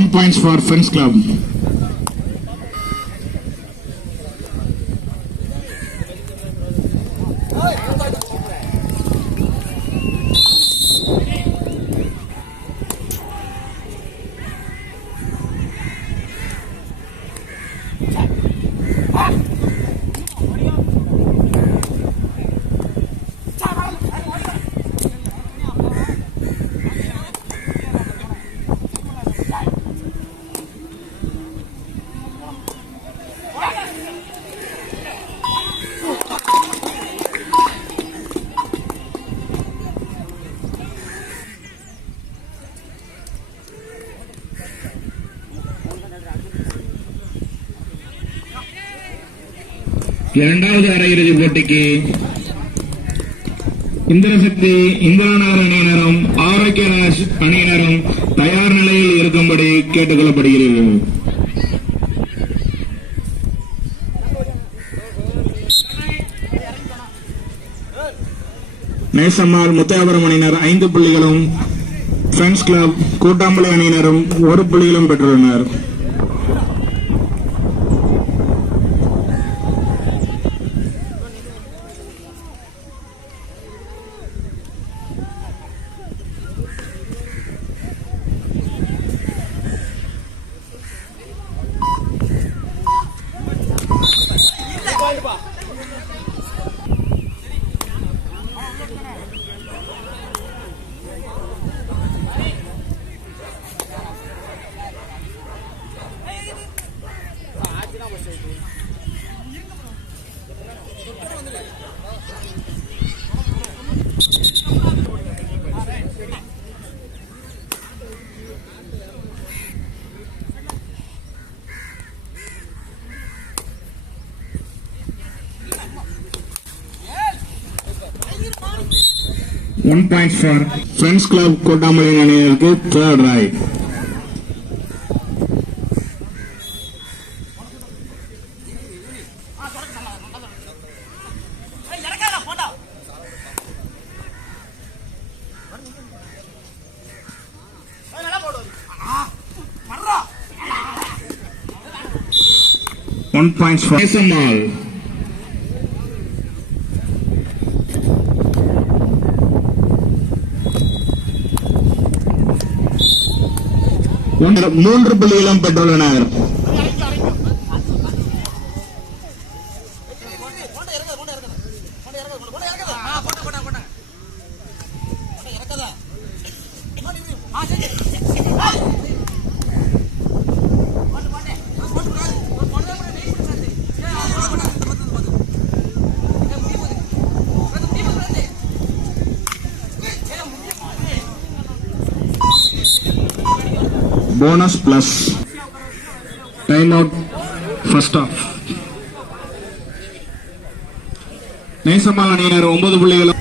One points for Friends Club. இரண்டாவது அரையிறுதி போட்டிக்கு இந்திரசக்தி இந்திராநகர் அணியினரும் ஆரோக்கிய அணியினரும் தயார் நிலையில் இருக்கும்படி கேட்டுக் கேட்டுக்கொள்ளப்படுகிறது. நேசம்மாள் முத்தையாபுரம் அணியினர் ஐந்து புள்ளிகளும் ஃப்ரெண்ட்ஸ் கிளப் கூட்டாம்பளை அணியினரும் ஒரு புள்ளிகளும் பெற்றுள்ளனர். One point for friends club Kottamalai அணியினருக்கு third right one point for Nesammal ஒன்று மூன்று புள்ளிகளும் பெற்றுள்ளனர் bonus plus time out first half Nesamal அணியினர் ஒன்பது புள்ளிகளும்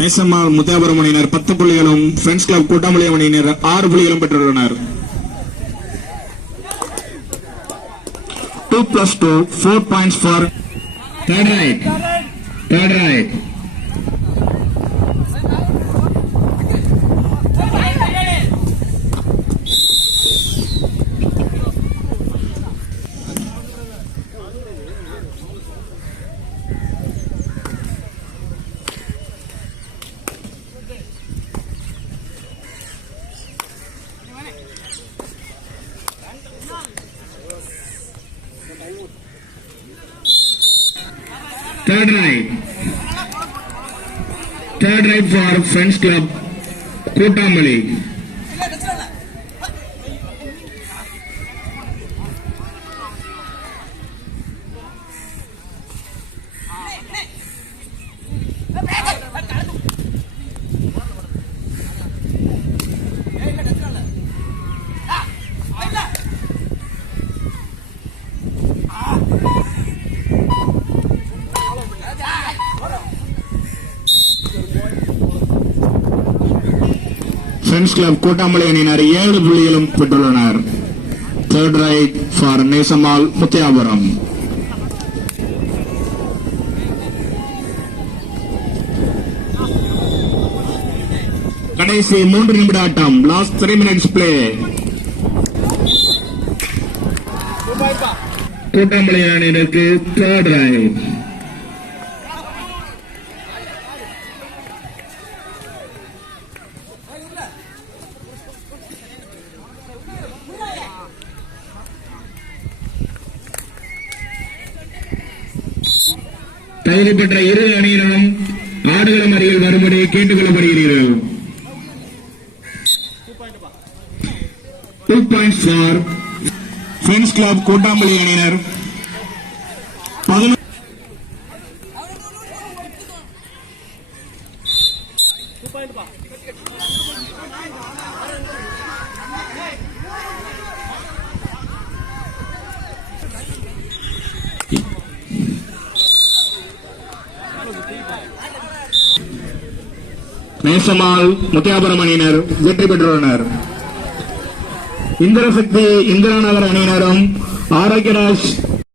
நேசம்மாள் முத்தியாபுரம் அணியினர் பத்து புள்ளிகளும் பிரெண்ட்ஸ் கிளப் கூட்டாமலை அணியினர் ஆறு புள்ளிகளும் பெற்றுள்ளனர் two plus two four points for third right third right Third right. Third right for Friends Club, Kotamali. Friends club Kootamalai அணியினர் ஏழு புள்ளிகளும் பெற்றுள்ளனர். Third right for Nesamal Muthiapuram கடைசி மூன்று நிமிட ஆட்டம் last three minutes play Kootamalai அணியினருக்கு third right தகுதி பெற்ற இரு அணியினரும் ஆடுகளம் அருகில் வரும்படி கேட்டுக் கொள்ளப்படுகிறீர்கள் two points for friends club Koottampalli அணியினர். பதினொன்று நேசமால் முத்தியாபுரம் அணியினர் வெற்றி பெற்றுள்ளனர். இந்திரசக்தி இந்திராநகர் அணியினரும் ஆரோக்கியராஜ்